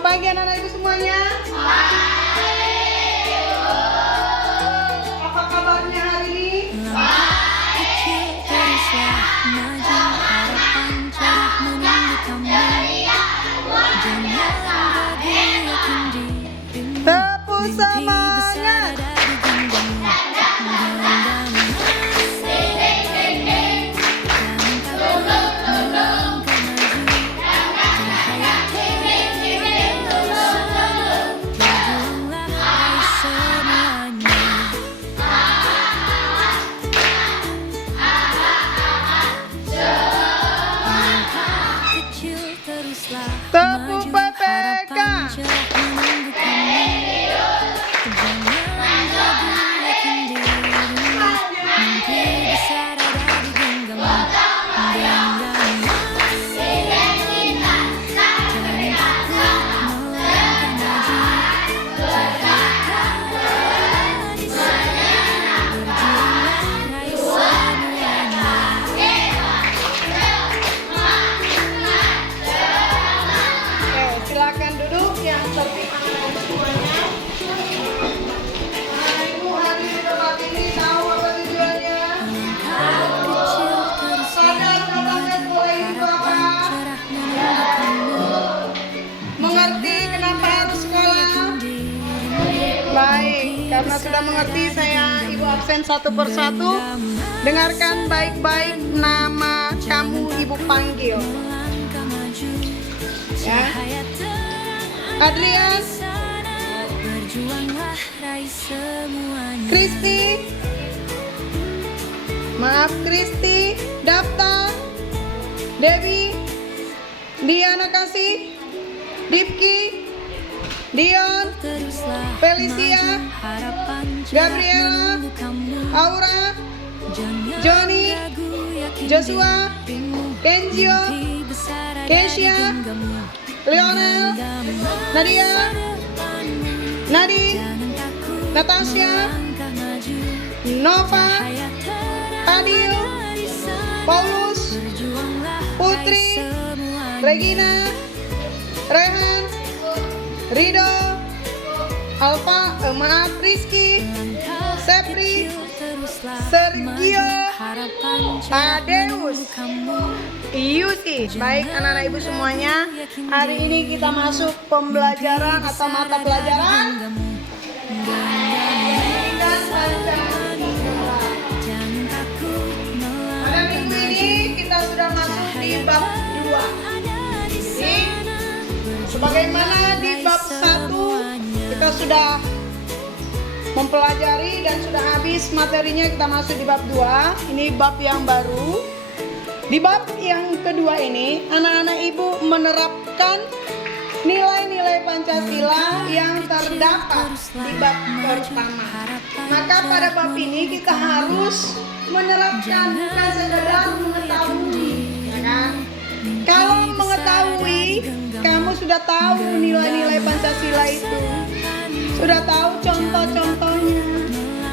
Selamat pagi anak-anak ibu semuanya. Apa kabarnya hari ini? Tepuk semangat. Tepuk PPK. Silakan duduk yang tertib anak-anak semuanya. Anak ibu hari di tempat ini tahu apa tujuannya? Sadar datangkan oleh ibu apa? Mengerti kenapa harus sekolah? Baik, karena sudah mengerti saya ibu absen satu persatu. Dengarkan baik-baik nama kamu ibu panggil. Ya. Adrian, Kristi, maaf Kristi, Daftar, Debbie, Diana Kasih, Dipki, Dion, Felicia, Gabriela, Aura, Johnny, Joshua, Kenjio, Keisha, Lionel, Nadia, Nadine, Natasha, Nova, Adil, Paulus, Putri, Regina, Rehan, Rido, Rizky, Sepri, Sergio, Adeus, Yuti. Baik anak-anak ibu semuanya, hari ini kita masuk pembelajaran atau mata pelajaran dan Pancasila. Pada minggu ini kita sudah masuk di bab 2. Jadi, sebagaimana di bab 1 kita sudah mempelajari dan sudah habis materinya, kita masuk di bab 2. Ini bab yang baru. Di bab yang kedua ini, anak-anak ibu menerapkan nilai-nilai Pancasila yang terdapat di bab pertama. Maka pada bab ini kita harus menerapkan, bukan sekedar mengetahui, ya kan? Kalau mengetahui, kamu sudah tahu nilai-nilai Pancasila itu, sudah tahu contoh-contohnya.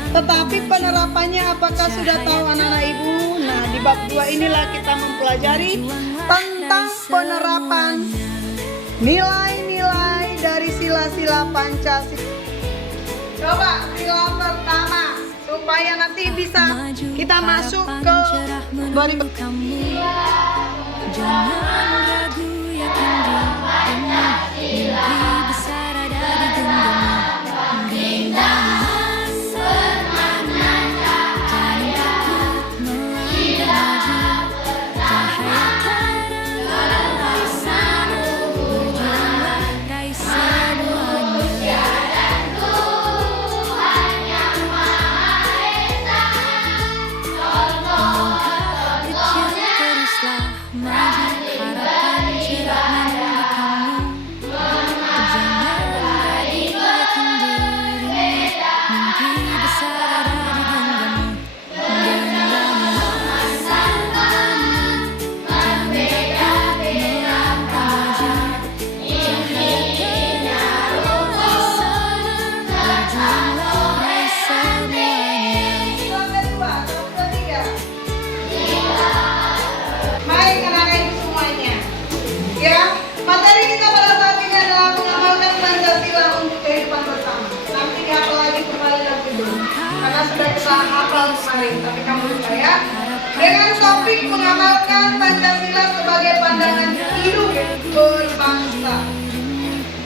Tetapi penerapannya apakah sudah tahu anak-anak ibu? Nah, di bab 2 inilah kita mempelajari tentang penerapan nilai-nilai dari sila-sila Pancasila. Coba sila pertama supaya nanti bisa kita masuk ke barisan. Jangan ragu yakin di Pancasila. Besar ada di genggaman.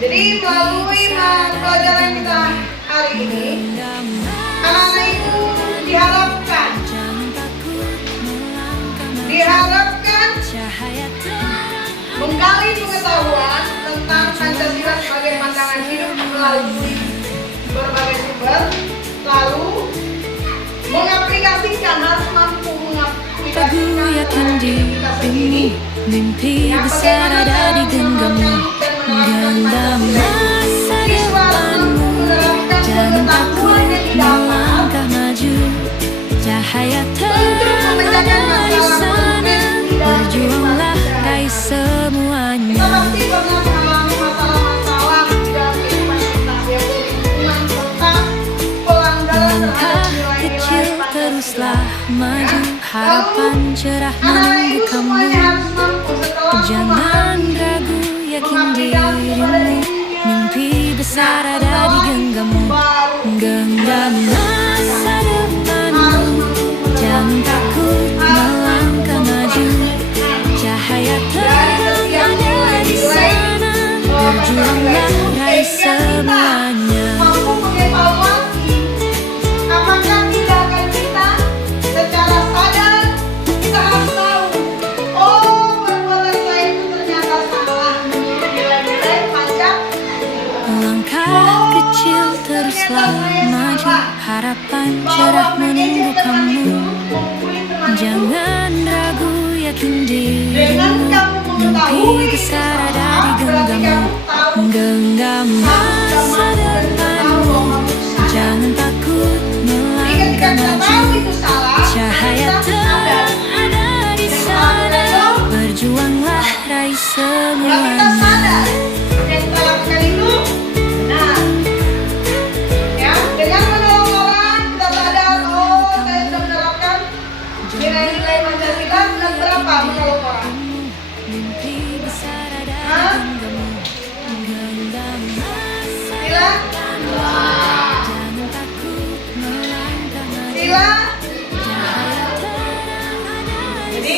Jadi melalui pelajaran kita hari ini, anak-anak itu diharapkan menggali pengetahuan tentang Pancasila sebagai pandangan hidup melalui berbagai sumber, lalu mengaplikasikan, harus mampu mengaplikasikan yakin dirimu, mimpi besar ada di genggammu, genggam masa depanmu, jangan takut melangkah maju, cahaya terang ada di sana, berjuanglah raih semuanya. Kita pasti pernah mengalami masalah-masalah di dalam kehidupan kita, yaitu lingkungan serta pelanggaran terhadap nilai-nilai Pancasila. Teruslah maju, harapan cerah Anak-anak menunggu itu kamu. semuanya harus mampu setelah Jangan ragu, yakin dirimu, mimpi besar ada di genggammu, genggam masa depanmu, jangan takut melangkah maju, cahaya terang ada di sana, berjuanglah raih semuanya. Mampu mengevaluasi apakah tindakan kita secara sadar. Kita harus tahu, oh, perbuatan saya itu ternyata salah menurut nilai-nilai Pancasila. Langkah kecil teruslah maju, harapan cerah menunggu kamu. Jangan ragu, yakin dirimu, mimpi besar ada di genggammu, genggam masa depanmu, jangan takut melangkah maju, cahaya terang ada di sana, berjuanglah raih Kalau kita sadar, semuanya. yang kita lakukan itu benar. Ya, dengan menolong orang, kita sadar, oh, saya sudah menerapkan nilai-nilai Pancasila. Bulan berapa menolong orang? Mimpi besar ada Hah? di genggammu, genggam masa Sila? jangan takut melangkah maju, Sila? cahaya terang ada di Jadi,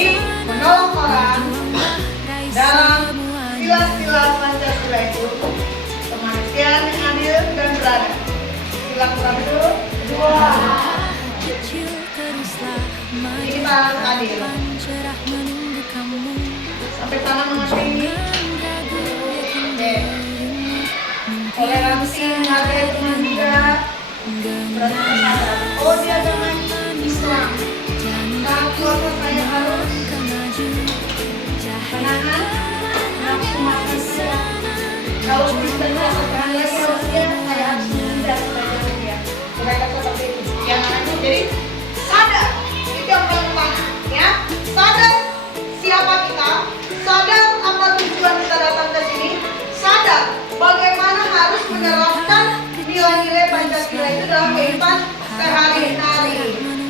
menolong orang raih dalam semuanya. sila-sila Pancasila itu kemanusiaan yang adil dan beradab. Sila pertama itu dua. Kecil teruslah maju, Kita harus adil. harapan cerah menunggu kamu. Sampai sana mengerti ini. Jangan ragu, yakin Oke. dirimu, mimpi Toleransi, menghargai teman juga. Berarti kita sadar, oh, dia agama Islam. Nah, keluarga saya harus menahan nafsu makan saya. Kalau Kristen merasa bahagia sama dia, saya harus menghindar belajar dia. Mereka seperti itu. Yang itu, jadi sadar, itu yang paling utama, ya. Sadar siapa kita, sadar apa tujuan kita datang ke sini, sadar bagaimana harus menerapkan nilai-nilai Pancasila itu dalam kehidupan sehari-hari.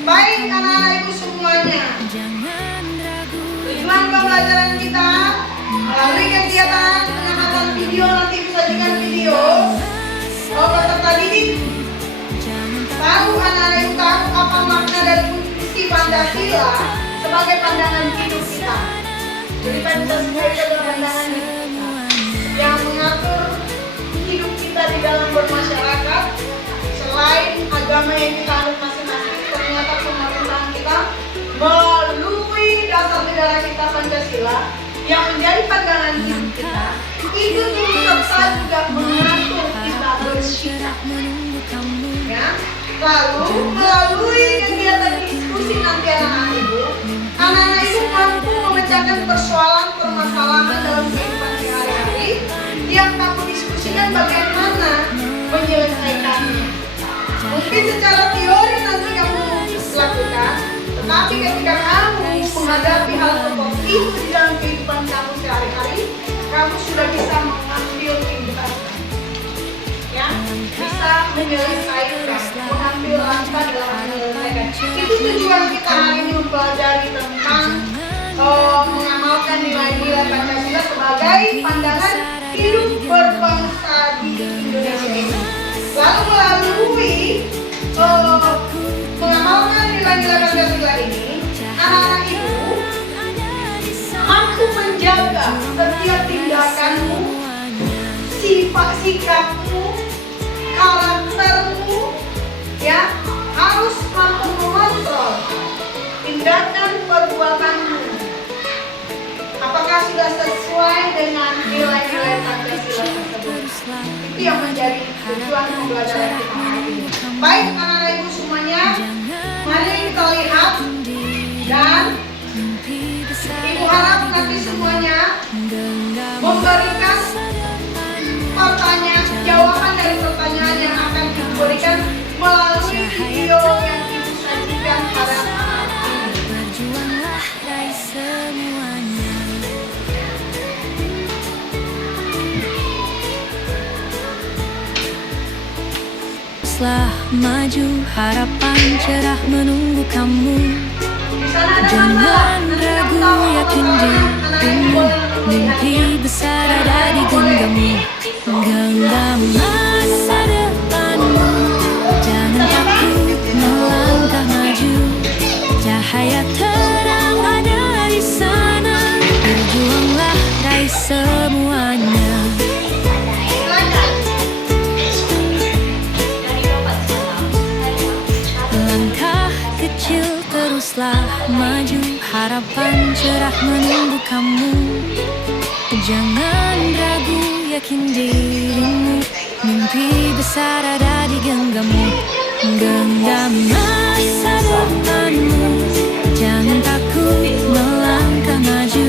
Baik anak-anak ibu semuanya, Jangan ragu, tujuan pembelajaran kita melalui kegiatan pengamatan video, nanti disajikan video. Kalau peserta didik jangan tahu, anak-anak ibu tahu apa makna dari fungsi Pancasila sebagai pandangan hidup kita. Jadi Pancasila itu adalah pandangan hidup kita yang mengatur hidup kita di dalam bermasyarakat. Selain agama yang kita anut masing-masing, ternyata pemerintahan kita melalui dasar negara kita Pancasila yang menjadi pandangan hidup kita, itu serta juga mengatur kita bersikap. menunggu kamu. Ya. Lalu melalui kegiatan diskusi nanti anak-anak ibu mampu memecahkan persoalan permasalahan dalam kehidupan sehari-hari yang kamu diskusikan bagaimana menyelesaikannya. Mungkin secara teori nanti kamu lakukan, tetapi ketika kamu menghadapi hal seperti itu di dalam kehidupan kamu sehari-hari, kamu sudah bisa mengambil tindakan, ya, bisa menyelesaikan, mengambil langkah dalam menyelesaikan. Itu tujuan kita hari ini mempelajari tentang mengamalkan nilai-nilai Pancasila sebagai pandangan hidup berbangsa di Indonesia ini. Lalu melalui mengamalkan nilai-nilai Pancasila ini, anak-anak ibu mampu menjaga setiap tindakanmu, sifat sikapmu, karaktermu, ya harus mampu mengontrol tindakan perbuatanmu. Apakah sudah sesuai dengan nilai-nilai Pancasila tersebut? Itu yang menjadi tujuan pembelajaran kita hari ini. Baik anak-anak ibu semuanya, mari kita lihat dan ibu harap nanti semuanya memberikan jawaban dari pertanyaan yang akan diberikan melalui video yang ibu sajikan pada hari ini. Berjuanglah raih semuanya. Teruslah maju, harapan cerah menunggu kamu. Jangan ragu, yakin dirimu, mimpi besar ada di genggammu. Genggam masa depanmu, jangan takut melangkah maju. Cahaya terang ada di sana, berjuanglah raih semuanya. Langkah kecil teruslah maju, harapan cerah menunggu kamu. Jangan ragu, yakin dirimu, mimpi besar ada di genggammu. Genggam masa depanmu, jangan takut melangkah maju.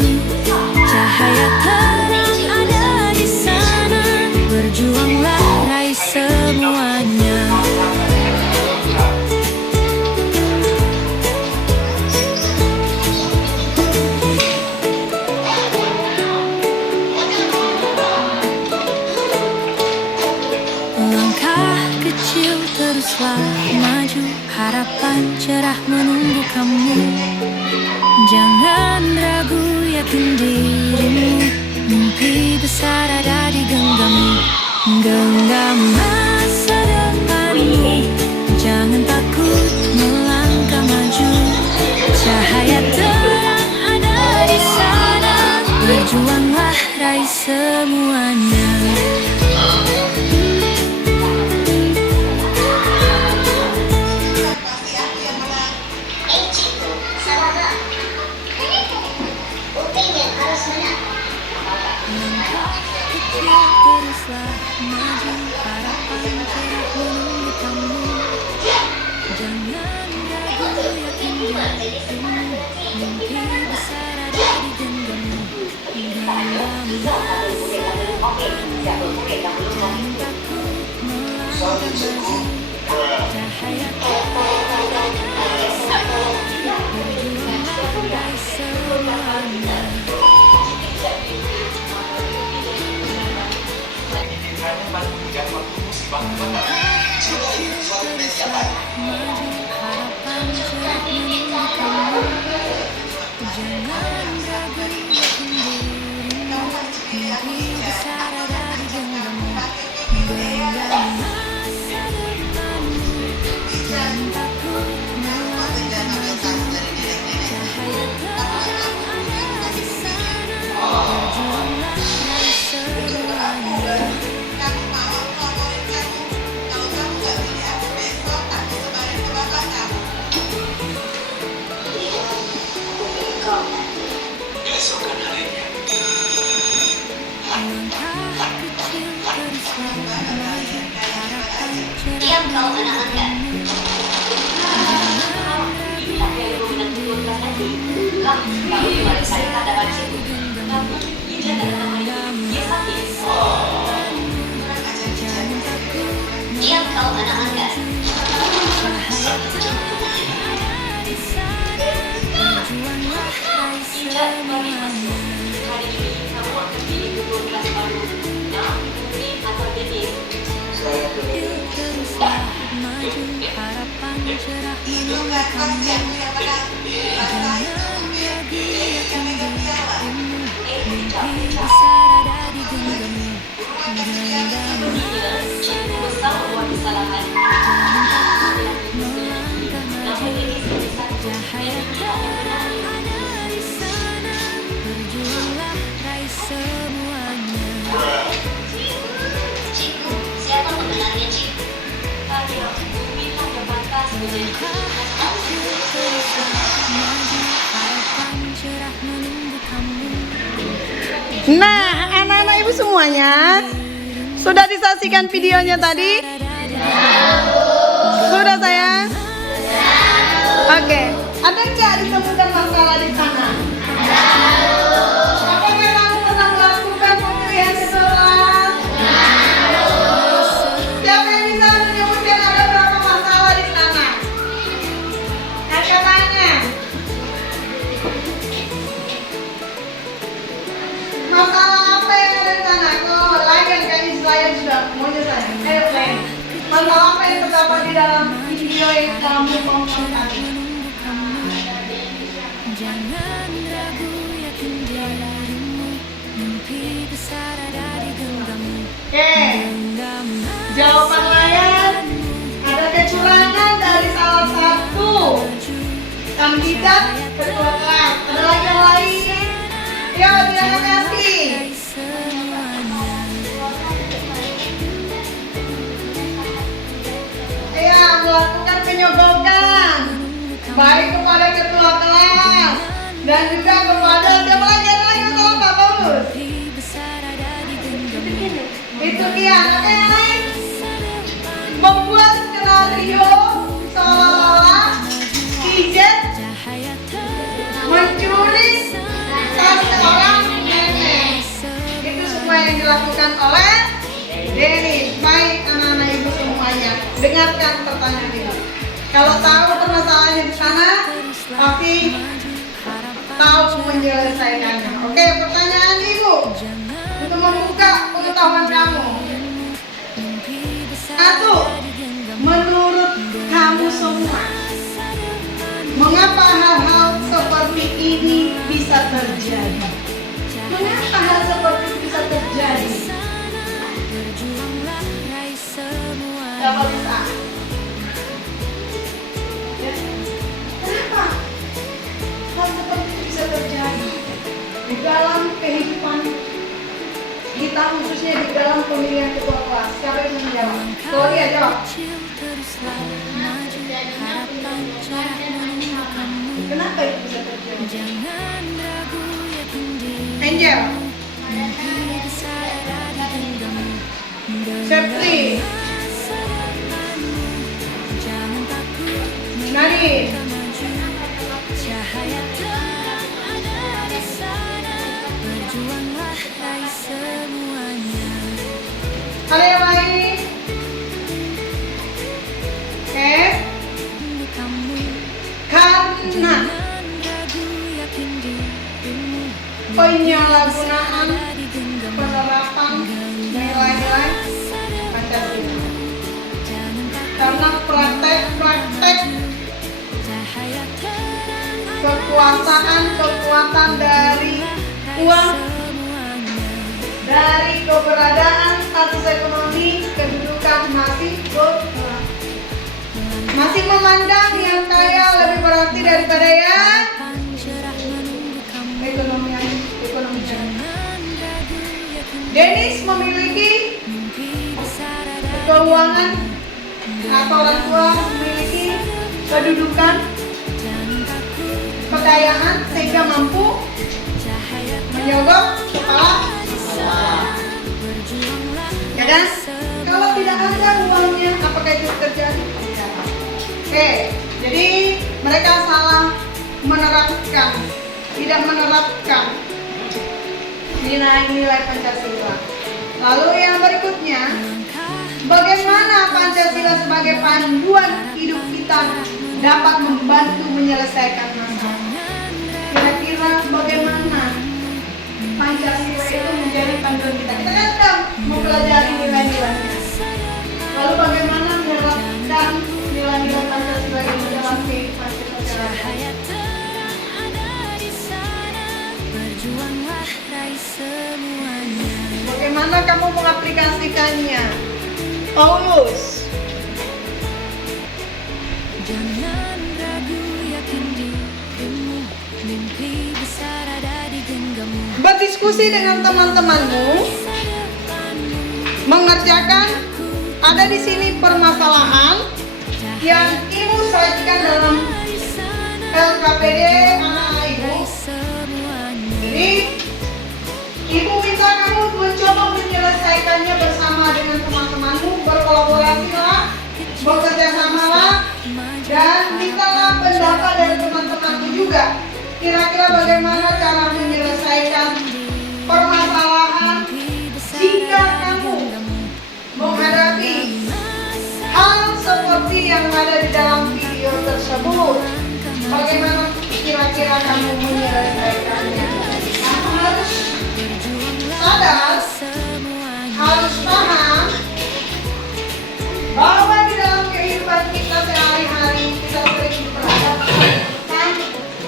Cahaya terang ada di sana, berjuanglah raih semuanya. Teruslah maju, harapan cerah menunggu kamu. Jangan ragu, yakin dirimu, mimpi besar ada di genggammu. Genggam masa depanmu, jangan takut melangkah maju. Cahaya terang ada di sana, berjuanglah raih semuanya. Teruslah maju, harapan cerah menunggu kamu. Jangan ragu, yakin dirimu, mimpi besar ada di genggammu. Genggam masa depanmu, jangan takut melangkah maju. Cahaya terang ada di sana, berjuanglah raih semuanya. Maju, harapan cerah menunggu kamu. Jangan ragu, yakin dirimu, mimpi besar ada di genggammu. Genggam masa depanmu, jangan takut melangkah maju. Cahaya terang ada di sana, berjuanglah raih semuanya. Keesokan harinya, Langkah kecil teruslah maju, harapan cerah Diam kau anak-anak. Jangan ragu, yakin dirimu, mimpi besar ada di genggammu. Genggam masa depanmu, jangan takut Diam kau anak-anak. cahaya terang ada di sana, berjuanglah raih semuanya. Hari ini kamu akan pilih 12 baru. Yang penting atau jadi. Teruslah maju, harapan cerah menunggu kamu. Jangan ragu, yakin dirimu, mimpi besar ada di genggammu. Genggam masa depanmu, Kesalahan. jangan takut melangkah maju. Cahaya terang ada di sana, berjuanglah raih semuanya. Nah, anak-anak ibu semuanya sudah disaksikan videonya tadi? Sudah sayang? Oke, ada nggak ditemukan masalah di sana? Apakah kamu pernah melakukan pemilihan sekolah? Siapa yang bisa menyebutkan ada berapa masalah di sana? Kakak tanya. Masalah apa yang ada di sana? Kalau layan kayaknya selain sudah maunya saya. Ayo lain. Masalah apa yang terdapat di dalam video yang kamu tonton tadi? Jangan ragu, yakin dirimu. Mimpi besar ada di genggammu. Oke, jawaban layan ada kecurangan dari salah satu kandidat ketua kelas. Ada lagi yang lain? Ya, terima kasih. Ya, melakukan penyogokan baik kepada ketua kelas dan juga kepada siapa lagi, ada lagi masalah Pak Paulus? Itu dia. Ada yang lain? Membuat skenario seolah-olah Ijet mencuri tas seorang nenek. Itu semua yang dilakukan oleh Denis. Baik anak-anak ibu semuanya, dengarkan pertanyaan ini. Kalau tahu permasalahannya di sana, pasti tahu menyelesaikannya. Oke, pertanyaan ibu untuk membuka pengetahuan kamu. Satu, menurut kamu semua, mengapa hal-hal seperti ini bisa terjadi? Mengapa hal seperti ini bisa terjadi? Siapa bisa? Ya. Kenapa hal seperti ini bisa terjadi di dalam kehidupan kita, khususnya di dalam pemilihan ketua kelas? Siapa yang bisa menjawab? Gloria jawab. Kenapa itu bisa terjadi? Angel. Septi. Nadine. Ada yang lain? Oke. Karena penyalahgunaan penerapan nilai-nilai Pancasila, karena praktek-praktek kekuasaan dari uang, dari keberadaan status ekonomi, kedudukan masih memandang yang kaya lebih berarti daripada yang ekonomi. Denis memiliki keuangan atau orang tua memiliki kedudukan, kekayaan sehingga mampu menyogok kepala sekolah. Ya kan? Kalau tidak ada uangnya, apakah itu terjadi? Oke, jadi mereka salah menerapkan, tidak menerapkan nilai-nilai Pancasila. Lalu yang berikutnya, bagaimana Pancasila sebagai panduan hidup kita dapat membantu menyelesaikan masalah? Kira-kira bagaimana Pancasila itu menjadi panduan kita? Kita kan sedang mempelajari nilai-nilainya. Lalu bagaimana menerapkan nilai-nilai Pancasila ini dalam kehidupan kita sehari-hari? Bagaimana kamu mengaplikasikannya? Paulus. Jangan ragu, yakin dirimu. Mimpi besar ada di genggammu. Berdiskusi dengan teman-temanmu, mengerjakan, ada di sini permasalahan, yang ibu sajikan dalam LKPD anak-anak ibu. Jadi ibu minta kamu mencoba menyelesaikannya bersama dengan teman-temanmu, berkolaborasilah, bekerja samalah, dan mintalah pendapat dari teman-temanmu juga. Kira-kira bagaimana cara menyelesaikan permasalahan jika kamu menghadapi hal seperti yang ada di dalam video tersebut. Bagaimana kira-kira kamu menyelesaikannya? Kamu harus sadar, harus paham bahwa di dalam kehidupan kita sehari-hari kita sering diperhadapkan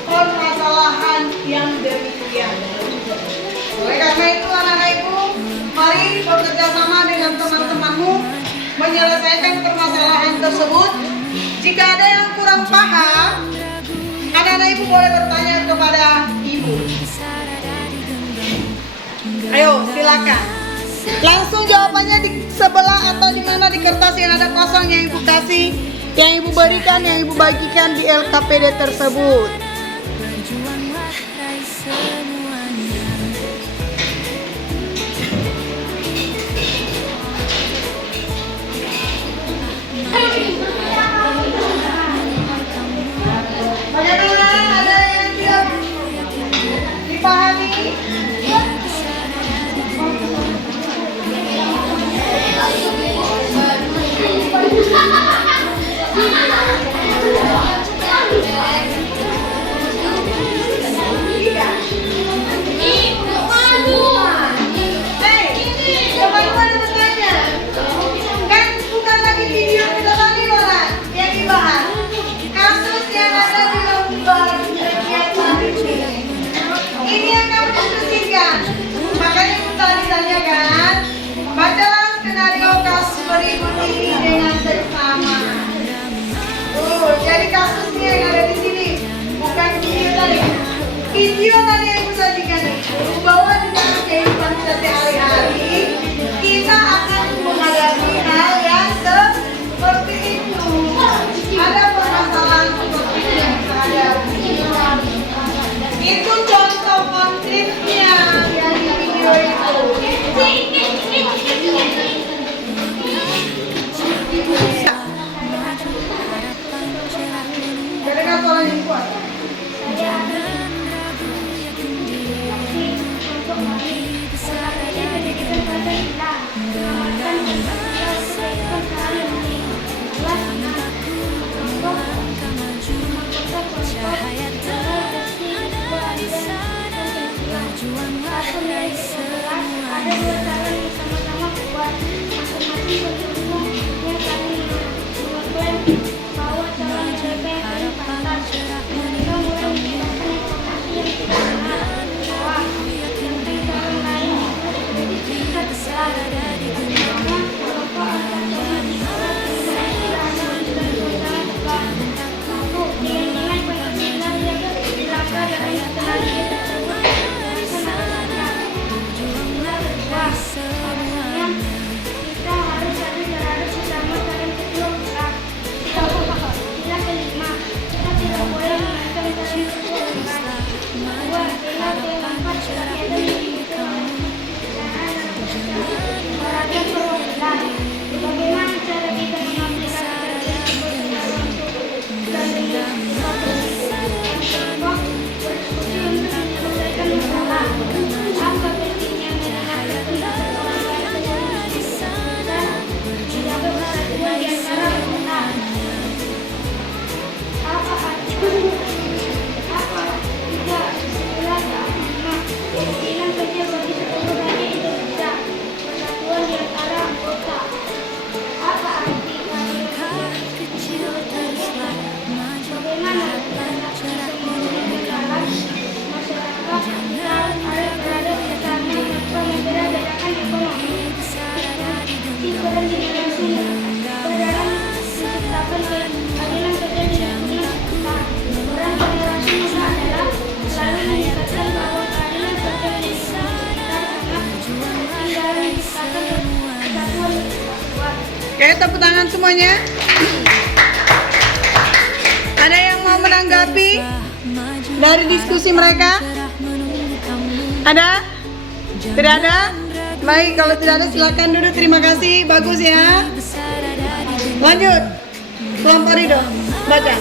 permasalahan yang demikian. Oleh karena itu anak-anak ibu, mari bekerja sama dengan teman-temanmu menyelesaikan permasalahan tersebut. Jika ada yang kurang paham, anak-anak ibu boleh bertanya kepada ibu. Ayo silakan. Langsung jawabannya di sebelah atau di mana di kertas yang ada kosong yang ibu kasih, yang ibu berikan, yang ibu bagikan di LKPD tersebut. Berjuanglah raih semuanya. Bagaimana? Ada yang tidak dipahami? Teman-teman bertanya, kan bukan lagi video kita tadi orang yang dibahas, kasus yang ada di lembar kegiatan ini yang kamu diskusikan. Makanya aku tadi tanyakan, bacalah skenario kasus berikut ini dengan seksama. Jadi kasusnya yang ada di sini, bukan video tadi. Video tadi yang aku sajikan bahwa di dalam kehidupan kita sehari-hari kita akan menghadapi hal yang seperti itu. Ada permasalahan seperti itu yang kita hadapi. Itu contoh konfliknya yang di video itu. Kedengar suara yang kuat. Cahaya terang ada di sana. Berjuanglah raih semuanya. Harapan cerah menimpa aku yakin mimpi besar ada di genggaman. Oke, tepuk tangan semuanya. mau menanggapi dari diskusi mereka? Ada? Tidak ada? Baik, kalau tidak ada silakan duduk. Terima kasih, bagus ya. Lanjut. Kelompok Ridho, baca.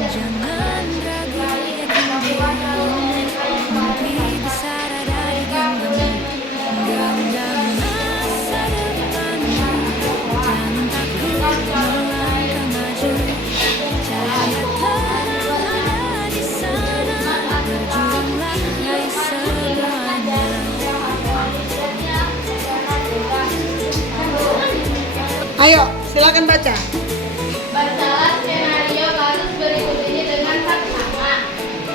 Jangan ragu yakin diri, mimpi besar ada di genggamu. Genggam masa depanmu, jangan takut melangkah maju. Cahaya terang ada di sana, berjuanglah raih semuanya. Ayo, silakan baca. Bacalah skenario kasus berikut ini dengan saksama.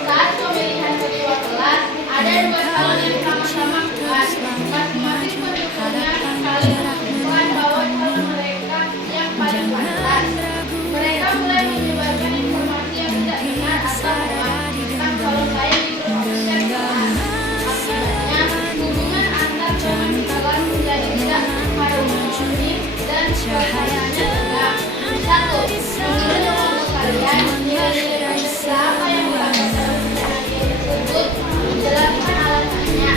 Saat pemilihan ketua kelas, ada dua calon yang sama-sama kuat. Masing-masing pendukungnya saling menunjukkan bahwa calon mereka yang paling pantas. Mereka mulai menyebarkan informasi yang tidak benar atau hoax tentang calon lain di proses yang sama. Akibatnya, hubungan antar pemain kelas menjadi tidak harmoni dan suasananya tegang. Satu, menurut kelompok kalian, nilai-nilai apa yang dipakai dalam skenario tersebut? Jelaskan alasannya.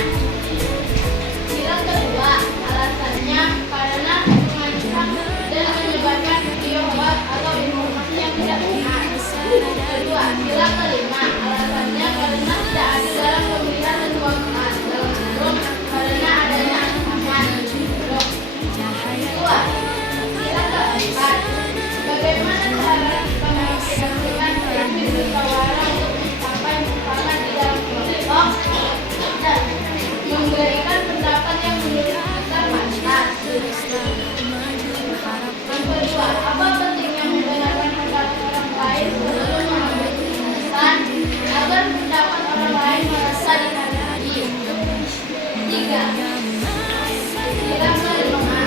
Yang kedua, alasannya karena mengancam dan menyebarkan video hoax atau informasi yang tidak benar. Kedua, sila kelima, alasannya karena tidak ada dalam pemilihan ketua kelas, dalam kurung karena adanya ancaman. Dua, sila keempat, bagaimana cara mengakhirkan terapi musyawarah untuk mencapai mufakat di dalam kelompok dan memberikan pendapat yang menurut kita pantas. Yang kedua, apa pentingnya mendengarkan pendapat orang lain sebelum mengambil keputusan agar pendapat orang lain merasa dihargai. Tiga, sila kelima,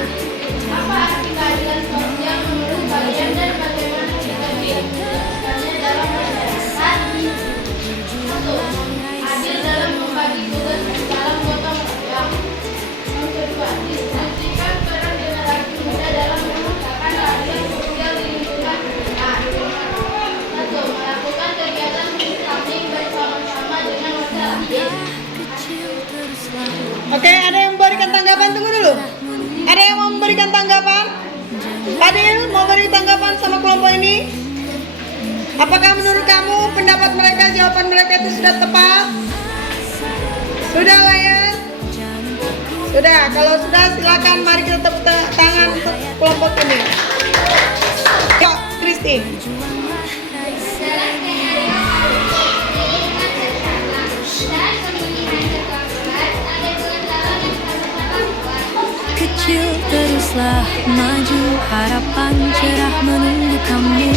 apa arti keadilan sosial menurut kalian dan bagaimana kita menjelaskannya dalam masyarakat? Satu, adil dalam membagi tugas dalam gotong royong. Yang kedua, diskusikan peran generasi muda dalam menciptakan keadilan sosial di lingkungan mereka. Satu, melakukan kegiatan brainstorming bersama-sama dengan masyarakat. Oke, ada yang memberikan tanggapan? Tunggu dulu. Ada yang mau memberikan tanggapan? Fadil, mau beri tanggapan sama kelompok ini? Apakah menurut kamu pendapat mereka, jawaban mereka itu sudah tepat? Sudah lah ya? Sudah, kalau sudah silakan mari kita tepuk tangan untuk kelompok ini. Yuk, Kristi. Kecil teruslah maju, harapan cerah menunggu kamu.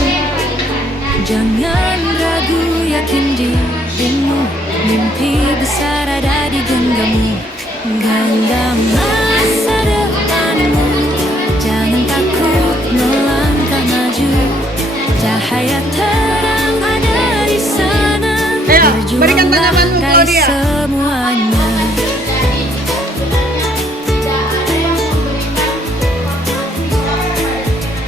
Jangan ragu, yakin dirimu, mimpi besar ada di genggamu. Genggam masa depanmu, jangan takut melangkah maju. Cahaya terang ada di sana, Ayo, berikan tanggapanmu, raih Claudia. semuanya.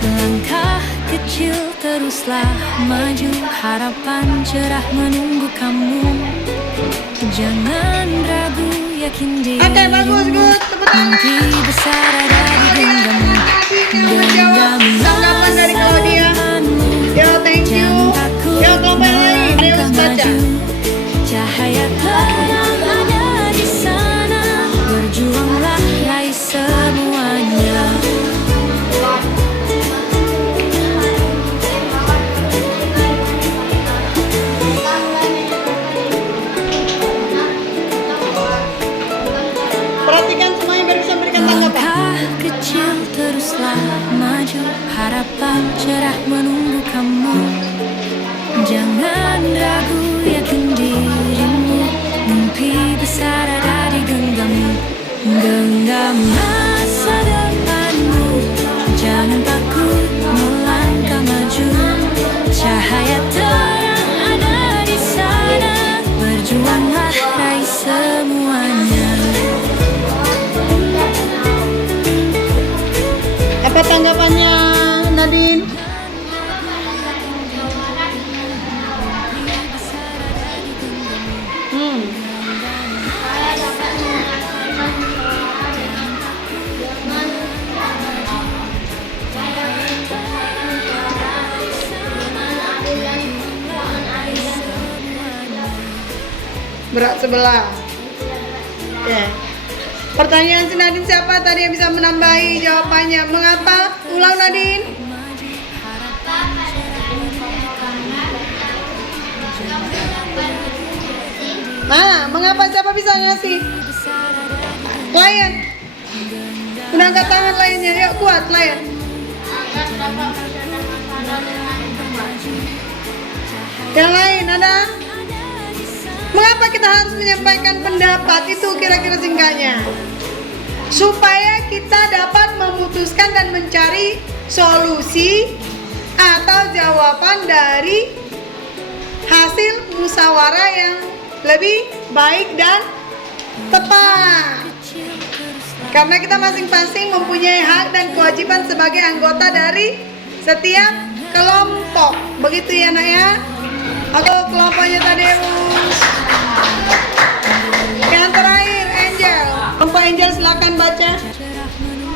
Langkah kecil teruslah maju, harapan cerah menunggu kamu. Jangan ragu, yakin dirimu, Oke, bagus, good. Tepuk tangan. mimpi besar ada di genggamu. Menjawab tanggapan dari Claudia. Yo, thank you. Yo, kelompok yang lain. Ayo, baca. Cahaya terang ada di sana, berjuanglah raih semuanya. Perhatikan semua yang bisa berikan tanggapan. Langkah kecil teruslah maju, harapan cerah menunggu kamu. cahaya terang ada di sana. Berjuanglah raih semuanya. Apa tanggapannya Nadine? Saya dapat menyaksikan sekolah dengan saya dengan adil dan Berat sebelah. Oke. Pertanyaan si Nadine, siapa tadi yang bisa menambahi jawabannya? Mengapa? Ulang Nadine. Nah, mengapa, siapa bisa ngasih? Lion. Udah angkat tangan lainnya, yuk kuat Lion. Yang lain ada? Mengapa kita harus menyampaikan pendapat itu kira-kira singkatnya? Supaya kita dapat memutuskan dan mencari solusi atau jawaban dari hasil musyawarah yang lebih baik dan tepat. Karena kita masing-masing mempunyai hak dan kewajiban sebagai anggota dari setiap kelompok. Begitu ya nak ya? Atau kelompoknya Tadeus. Yang terakhir Angel. Kelompok Angel silakan baca.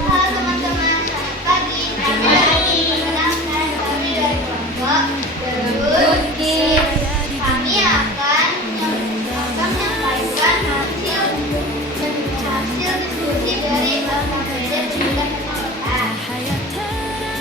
Halo teman-teman, selamat pagi. Sekarang saya kami dari kelompok. Terus kami akan menyampaikan hasil diskusi dari KPD Pendidikan Teknologi.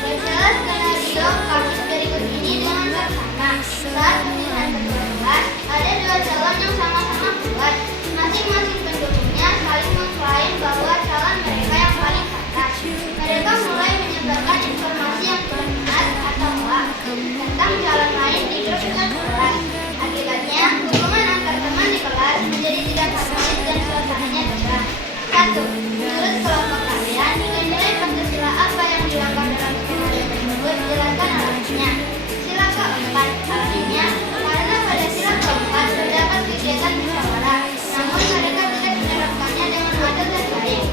Bacalah skenario kasus berikut ini dengan seksama. Saat pemilihan ketua kelas, ada dua calon yang sama-sama kuat. Masing-masing pendukungnya saling mengklaim bahwa calon mereka yang paling pantas. Mereka mulai menyebarkan informasi yang kurang benar atau hoax tentang calon lain di grup chat kelas. Akibatnya, hubungan antar teman di kelas menjadi tidak harmonis dan suasananya tegang. 1. Menurut kelompok kalian, dengan nilai Pancasila apa yang dilanggar dalam skenario tersebut? Jelaskan alasannya. Sila keempat, artinya karena pada sila keempat terdapat kegiatan musyawarah, namun mereka tidak menerapkannya dengan adil dan baik.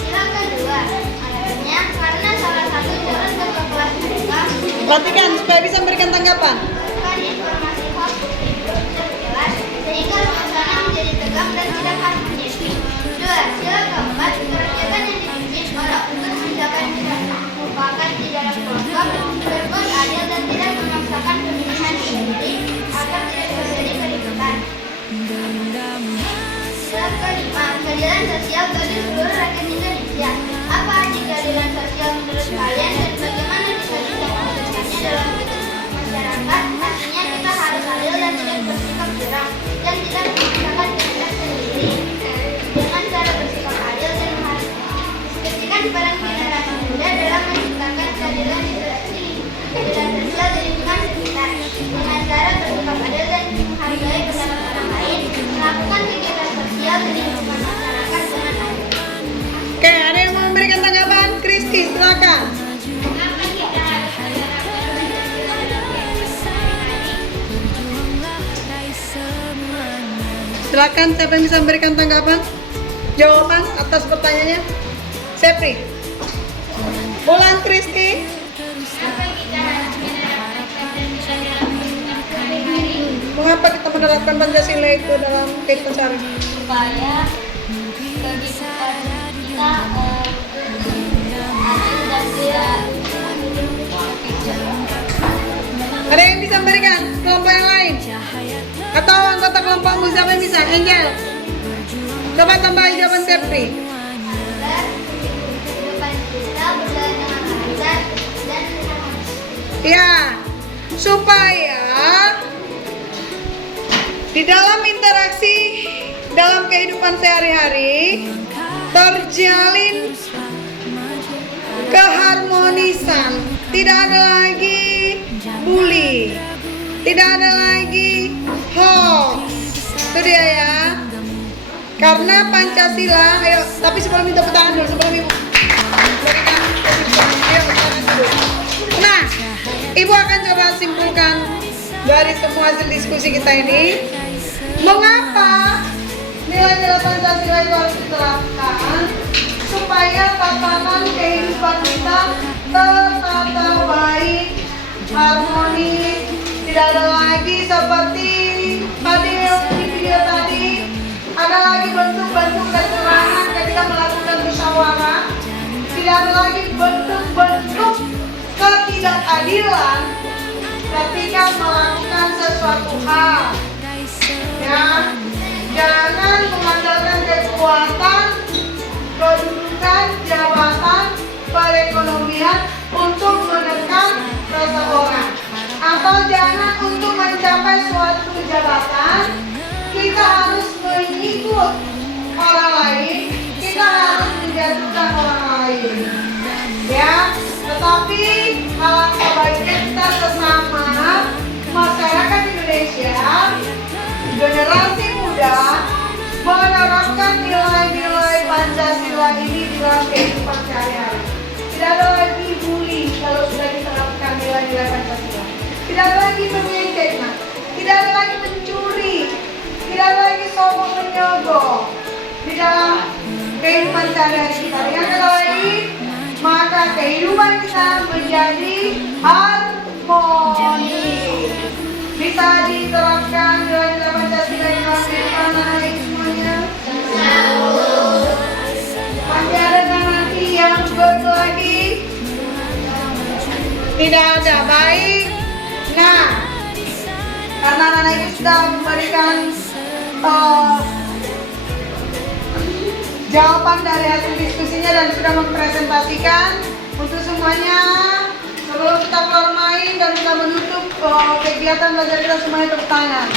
Sila kedua, alasannya karena salah satu calon ketua kelas mereka Perhatikan supaya bisa memberikan tanggapan. melakukan informasi hoax di grup chat kelas sehingga suasana menjadi tegang dan tidak harmonis. 2. Sila keempat, kegiatan yang dipimpin oleh untuk menjaga merupakan di dalam kelompok berbuat adil dan tidak memaksakan pemilihan sendiri agar tidak terjadi keributan. Sila kelima, keadilan sosial bagi seluruh rakyat Indonesia. Apa arti keadilan sosial menurut kalian dan bagaimana kita bisa mewujudkannya dalam masyarakat? Artinya kita harus adil dan tidak bersikap curang dan tidak memaksakan kehendak sendiri. Dengan cara bersikap adil dan diskusikan barang generasi muda dalam menciptakan keadilan sosial di lingkungan sekitar. Dengan cara bersikap adil dan menghargai pendapat orang lain, melakukan kegiatan sosial di lingkungan masyarakat dengan adil. Oke, ada yang mau memberikan tanggapan? Kristi, silakan. Mengapa kita harus menerapkan Silakan, siapa yang bisa memberikan tanggapan? Jawaban atas pertanyaannya? Sepri. Ulang Kristi. Mengapa kita menerapkan Pancasila itu dalam kehidupan sehari? Supaya kehidupan kita adil dan tidak Ada yang bisa memberikan? Kelompok yang lain? Atau anggota kelompokmu siapa yang bisa? Angel. Coba tambahin jawaban Sepri. agar kehidupan kita berjalan dengan lancar dan harmonis. Ya, supaya di dalam interaksi dalam kehidupan sehari-hari terjalin keharmonisan, tidak ada lagi bully, tidak ada lagi hoax. Itu dia ya. Karena Pancasila, ayo, tapi sebelum itu tepuk tangan dulu, sebelum ibu berikan posisi. Ayo, tangan dulu. Nah, Ibu akan coba simpulkan dari semua hasil diskusi kita ini, mengapa nilai-nilai Pancasila itu harus diterapkan supaya tatanan kehidupan kita tertata baik, harmonis, tidak ada lagi seperti tadi di video tadi, ada lagi bentuk-bentuk kecurangan ketika melakukan musyawarah, tidak ada lagi bentuk-bentuk ketidakadilan ketika melakukan sesuatu hal. Ya, jangan mengandalkan kekuatan, kedudukan, jabatan, perekonomian untuk menekan seseorang, atau jangan untuk mencapai suatu jabatan kita harus mengikut orang lain, kita harus menjatuhkan orang lain. Ya, tetapi alangkah baiknya kita sesama masyarakat Indonesia, generasi muda, menerapkan nilai-nilai Pancasila ini di dalam kehidupan sehari-hari. Tidak ada lagi bully kalau sudah diterapkan nilai-nilai Pancasila. Tidak ada lagi mengejek, tidak ada lagi mencuri, tidak ada lagi sombong menyogok di dalam kehidupan sehari-hari kita. Yang lagi, maka kehidupan kita menjadi harmonis. Bisa diterapkan nilai-nilai Pancasila di dalam kehidupan anak semuanya. Masih ada nanti yang lagi? Tidak ada, baik. Nah, karena anak itu sudah memberikan jawaban dari hasil diskusinya dan sudah mempresentasikan untuk semuanya, sebelum kita keluar main dan kita menutup kegiatan belajar kita semuanya, tepuk tangan.